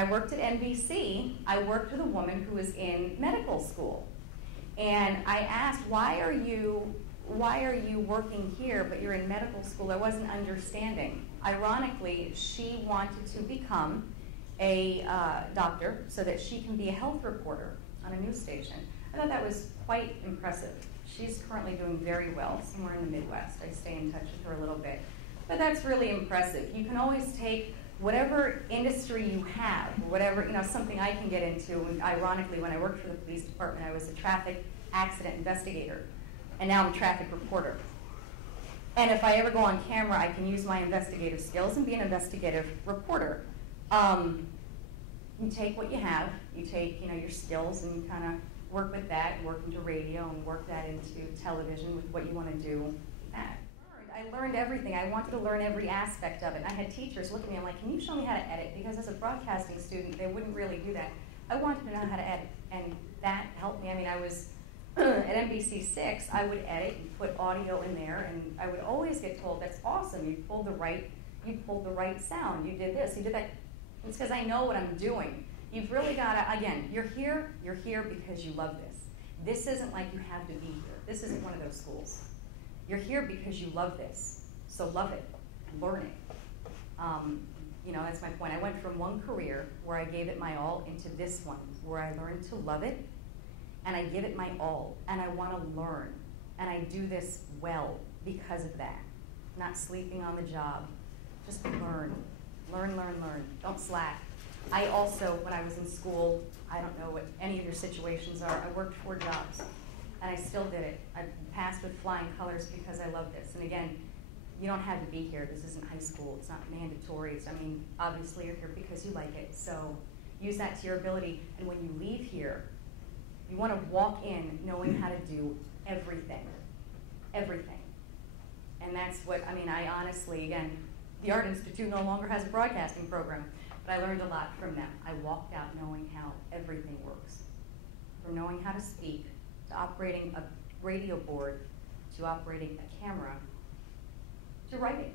I worked at NBC, I worked with a woman who was in medical school. And I asked, why are you working here, but you're in medical school? I wasn't understanding. Ironically, she wanted to become a doctor so that she can be a health reporter on a news station. I thought that was quite impressive. She's currently doing very well somewhere in the Midwest. I stay in touch with her a little bit. But that's really impressive. You can always take whatever industry you have, or whatever, something I can get into. And ironically, when I worked for the police department, I was a traffic accident investigator. And now I'm a traffic reporter. And if I ever go on camera, I can use my investigative skills and be an investigative reporter. You take what you have, you take your skills, and you kind of work with that, work into radio, and work that into television with what you want to do. I learned everything. I wanted to learn every aspect of it. I had teachers look at me, I'm like, can you show me how to edit? Because as a broadcasting student, they wouldn't really do that. I wanted to know how to edit, and that helped me. I mean, I was at NBC6, I would edit and put audio in there, and I would always get told, that's awesome, you pulled the right sound, you did this, you did that. It's because I know what I'm doing. You've really got to, again, you're here because you love this. This isn't like you have to be here. This isn't one of those schools. You're here because you love this, so love it, learn it. That's my point. I went from one career where I gave it my all into this one, where I learned to love it, and I give it my all, and I want to learn, and I do this well because of that. Not sleeping on the job, just learn. Learn, learn, learn. Don't slack. I also, when I was in school, I don't know what any of your situations are, I worked 4 jobs, and I still did it. I passed with flying colors because I love this. And again, you don't have to be here. This isn't high school. It's not mandatory. Obviously you're here because you like it, so use that to your ability. And when you leave here, you want to walk in knowing how to do everything. Everything. And that's what, I honestly, again, the Art Institute no longer has a broadcasting program, but I learned a lot from them. I walked out knowing how everything works. From knowing how to speak, to operating a radio board, to operating a camera, to writing.